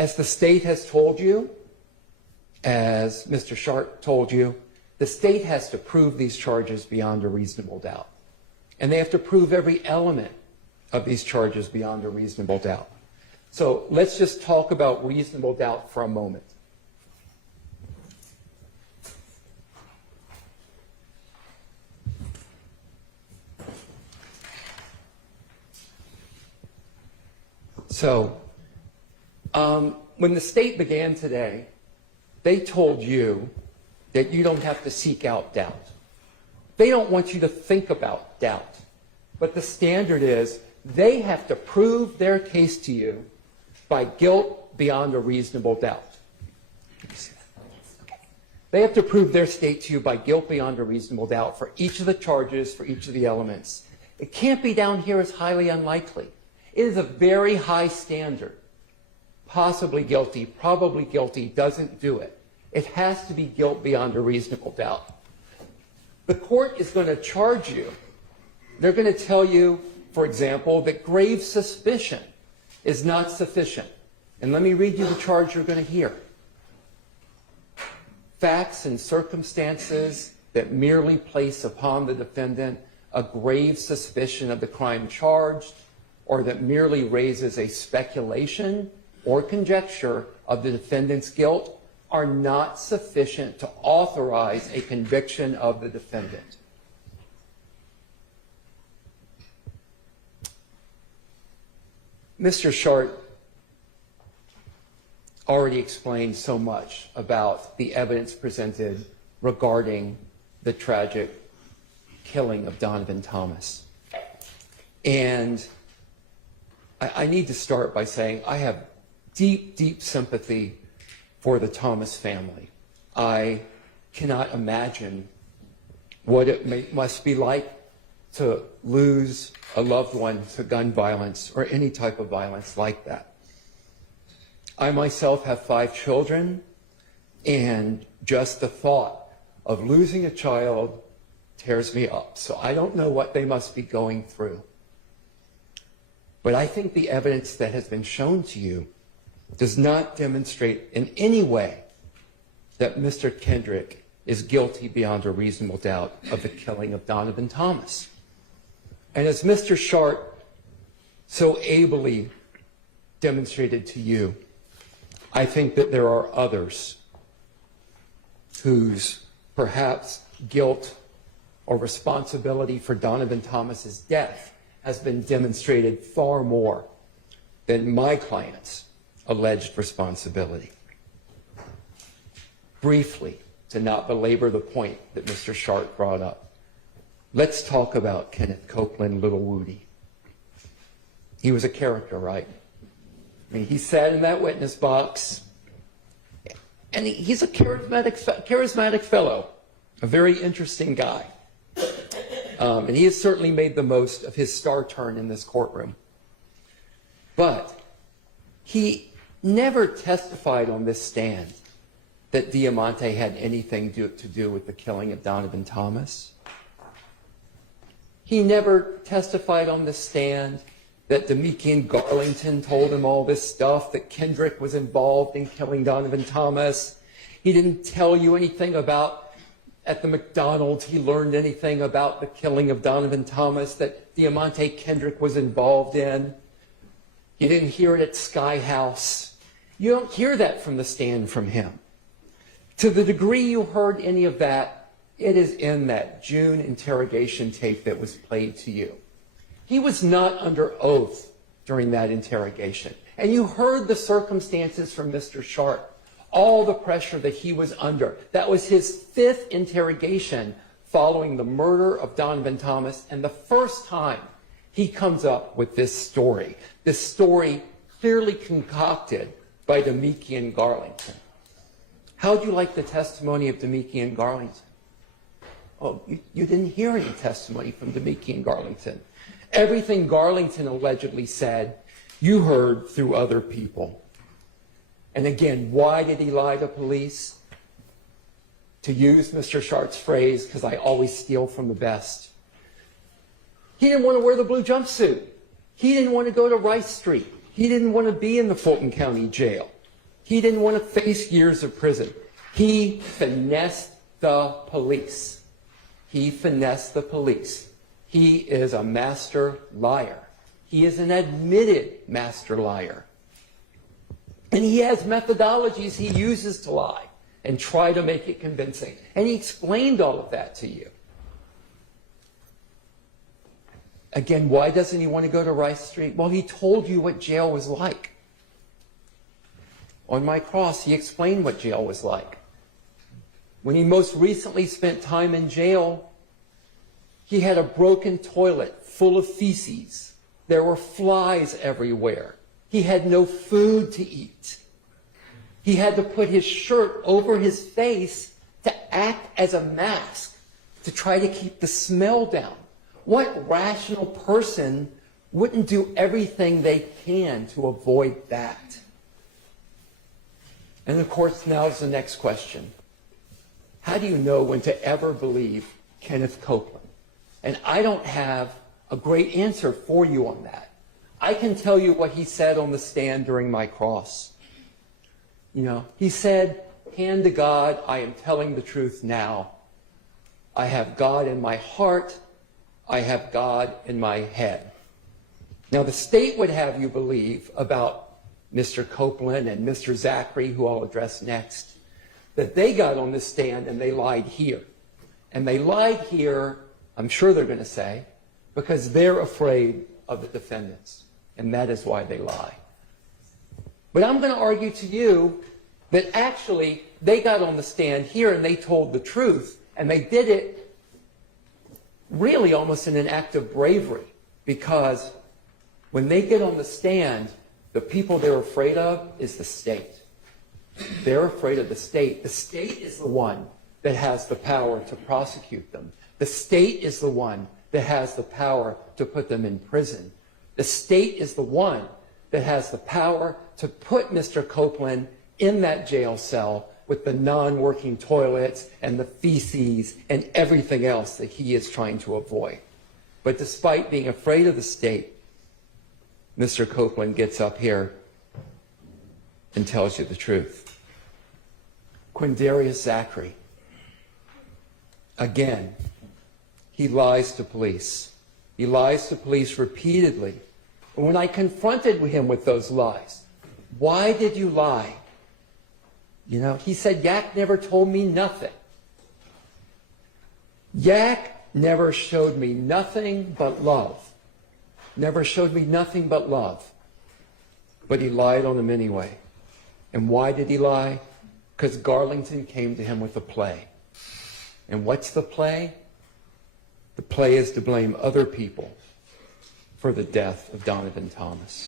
As the state has told you, as Mr. Sharp told you, the state has to prove these charges beyond a reasonable doubt. And they have to prove every element of these charges beyond a reasonable doubt. So let's just talk about reasonable doubt for a moment. So when the state began today, they told you that you don't have to seek out doubt. They don't want you to think about doubt. But the standard is they have to prove their case to you by guilt beyond a reasonable doubt. Okay. They have to prove their state to you by guilt beyond a reasonable doubt for each of the charges, for each of the elements. It can't be down here as highly unlikely. It is a very high standard. Possibly guilty, probably guilty doesn't do it. It has to be guilt beyond a reasonable doubt. The court is going to charge you. They're going to tell you, for example, that grave suspicion is not sufficient. And let me read you the charge you're going to hear. Facts and circumstances that merely place upon the defendant a grave suspicion of the crime charged, or that merely raises a speculation or conjecture of the defendant's guilt, are not sufficient to authorize a conviction of the defendant. Mr. Short already explained so much about the evidence presented regarding the tragic killing of Donovan Thomas. And I need to start by saying I have deep, deep sympathy for the Thomas family. I cannot imagine what it must be like to lose a loved one to gun violence or any type of violence like that. I myself have 5 children, and just the thought of losing a child tears me up. So I don't know what they must be going through. But I think the evidence that has been shown to you does not demonstrate in any way that Mr. Kendrick is guilty beyond a reasonable doubt of the killing of Donovan Thomas. And as Mr. Sharp so ably demonstrated to you, I think that there are others whose perhaps guilt or responsibility for Donovan Thomas's death has been demonstrated far more than my client's alleged responsibility. Briefly, to not belabor the point that Mr. Sharp brought up, let's talk about Kenneth Copeland, Lil Woody. He was a character, right? I mean, he sat in that witness box, and he's a charismatic fellow, a very interesting guy. And he has certainly made the most of his star turn in this courtroom. But he never testified on this stand that Deamonte had anything to do with the killing of Donovan Thomas. He never testified on the stand that Deamonte and Garlington told him all this stuff, that Kendrick was involved in killing Donovan Thomas. He didn't tell you anything about, at the McDonald's, he learned anything about the killing of Donovan Thomas that Deamonte Kendrick was involved in. You didn't hear it at Sky House. You don't hear that from the stand from him. To the degree you heard any of that, it is in that June interrogation tape that was played to you. He was not under oath during that interrogation. And you heard the circumstances from Mr. Sharp, all the pressure that he was under. That was his 5th interrogation following the murder of Donovan Thomas, and the first time he comes up with this story clearly concocted by Deamonte and Garlington. How'd you like the testimony of Deamonte and Garlington? Oh, you didn't hear any testimony from Deamonte and Garlington. Everything Garlington allegedly said, you heard through other people. And again, why did he lie to police? To use Mr. Sharp's phrase, because I always steal from the best. He didn't want to wear the blue jumpsuit. He didn't want to go to Rice Street. He didn't want to be in the Fulton County Jail. He didn't want to face years of prison. He finessed the police. He finessed the police. He is a master liar. He is an admitted master liar. And he has methodologies he uses to lie and try to make it convincing. And he explained all of that to you. Again, why doesn't he want to go to Rice Street? Well, he told you what jail was like. On my cross, he explained what jail was like. When he most recently spent time in jail, he had a broken toilet full of feces. There were flies everywhere. He had no food to eat. He had to put his shirt over his face to act as a mask to try to keep the smell down. What rational person wouldn't do everything they can to avoid that? And of course, now's the next question. How do you know when to ever believe Kenneth Copeland? And I don't have a great answer for you on that. I can tell you what he said on the stand during my cross. You know, he said, hand to God, I am telling the truth now. I have God in my heart. I have God in my head. Now, the state would have you believe about Mr. Copeland and Mr. Zachary, who I'll address next, that they got on the stand and they lied here. And they lied here, I'm sure they're going to say, because they're afraid of the defendants. And that is why they lie. But I'm going to argue to you that actually they got on the stand here and they told the truth. And they did it really almost in an act of bravery. Because when they get on the stand, the people they're afraid of is the state. They're afraid of the state. The state is the one that has the power to prosecute them. The state is the one that has the power to put them in prison. The state is the one that has the power to put Mr. Copeland in that jail cell with the non-working toilets and the feces and everything else that he is trying to avoid. But despite being afraid of the state, Mr. Copeland gets up here and tells you the truth. Quindarius Zachary, again, he lies to police. He lies to police repeatedly. And when I confronted him with those lies, why did you lie? You know, he said, Yak never told me nothing. Yak never showed me nothing but love. Never showed me nothing but love. But he lied on him anyway. And why did he lie? Because Garlington came to him with a play. And what's the play? The play is to blame other people for the death of Donovan Thomas.